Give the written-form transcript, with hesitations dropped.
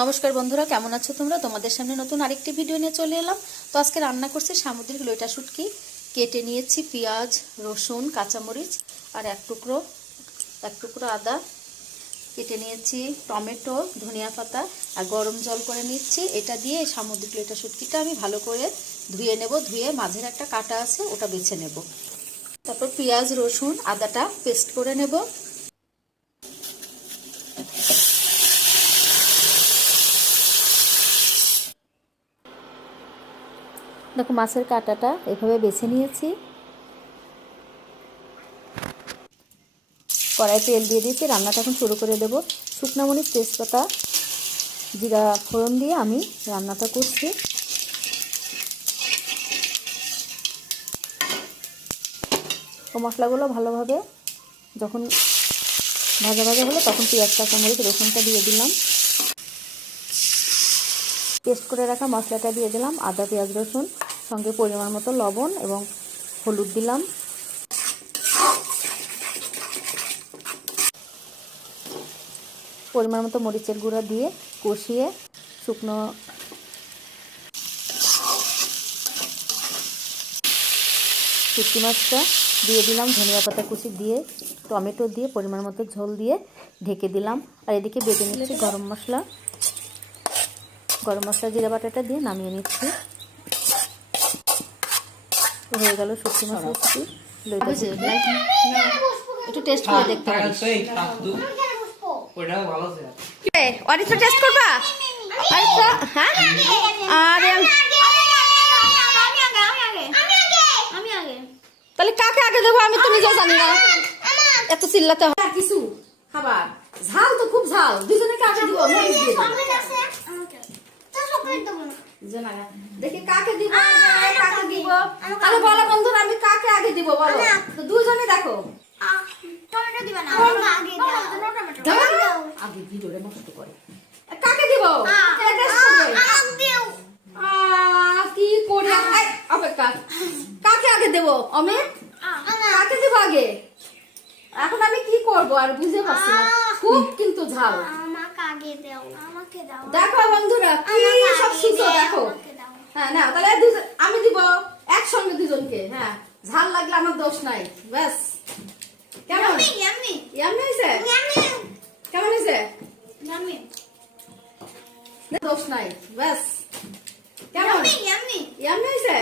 নমস্কার বন্ধুরা, কেমন আছো তোমরা? তোমাদের সামনে নতুন আরেকটি ভিডিও নিয়ে চলে এলাম। তো আজকে রান্না করছি সামুদ্রিক লইটা শুটকি। কেটে নিয়েছি পেঁয়াজ, রসুন, কাঁচামরিচ আর এক টুকরো আদা। কেটে নিয়েছি টমেটো, ধনিয়া পাতা আর গরম জল করে নিচ্ছি। এটা দিয়ে সামুদ্রিক লইটা শুটকিটা আমি ভালো করে ধুয়ে নেব। ধুয়ে মাঝের একটা কাটা আছে ওটা বেছে নেব। তারপর পেঁয়াজ, রসুন, আদাটা পেস্ট করে নেব। দেখো মাছের কাঁটাটা এভাবে বেছে নিয়েছি। কড়াই তেল দিয়ে দিয়েছি, রান্নাটা এখন শুরু করে দেব। শুকনো মরিচ, তেজপাতা, জিরা ফোড়ন দিয়ে আমি রান্নাটা করছি। ও মশলাগুলো ভালোভাবে যখন ভাজা ভাজা হলো তখন পেঁয়াজ, কাঁচামরিচ, রসুনটা দিয়ে দিলাম। পেস্ট করে রাখা মশলাটা দিয়ে দিলাম, আদা, পেঁয়াজ, রসুন, সঙ্গে পরিমাণ মতো লবণ এবং হলুদ দিলাম। পরিমাণ মতো মরিচের গুঁড়া দিয়ে কষিয়ে শুকনো শুটকি মাছটা দিয়ে দিলাম। ধনিয়া পাতা কুচি দিয়ে, টমেটো দিয়ে, পরিমাণ মতো ঝোল দিয়ে ঢেকে দিলাম। আর এদিকে বেটে নিচ্ছি গরম মশলা, জিরা বাটাটা দিয়ে নামিয়ে নিচ্ছি। হয়ে গেল শুটকি মাছ রেসিপি। একটু টেস্ট করে দেখতে হবে। অরিত্র টেস্ট করবা? হ্যাঁ, আরে তাহলে কাকে আগে দেবো? আমি তো নিজেও জানি না, এত চিল্লাতে হয়। আর কিছু খাবার ঝাল তো খুব ঝাল, দুজনে কাকে দিব? দেখি কাকে দিব, কাকে দিব? তাহলে বলো বন্ধুরা, আমি কাকে আগে দিব বলো? দুজনে দেখো। আগে ভিডিওটা নষ্ট করে কাকে দিব? কি করি অপেক্ষা, কাকে আগে দেবো? অমিত, কাকে দিব আগে? এখন আমি কি করব আর বুঝে পাচ্ছি না, খুব কিন্তু ঝাল। দেখো বন্ধুরা কি সব সুন্দর, দেখো। হ্যাঁ না, তাহলে আমি দিব একসঙ্গে দুজনকে। হ্যাঁ, ঝাল লাগলে আমার দোষ নাই। ব্যাস, কেমন হয়েছে? কেমন হয়েছে? দোষ নাই, ব্যাস। কেমন হয়েছে?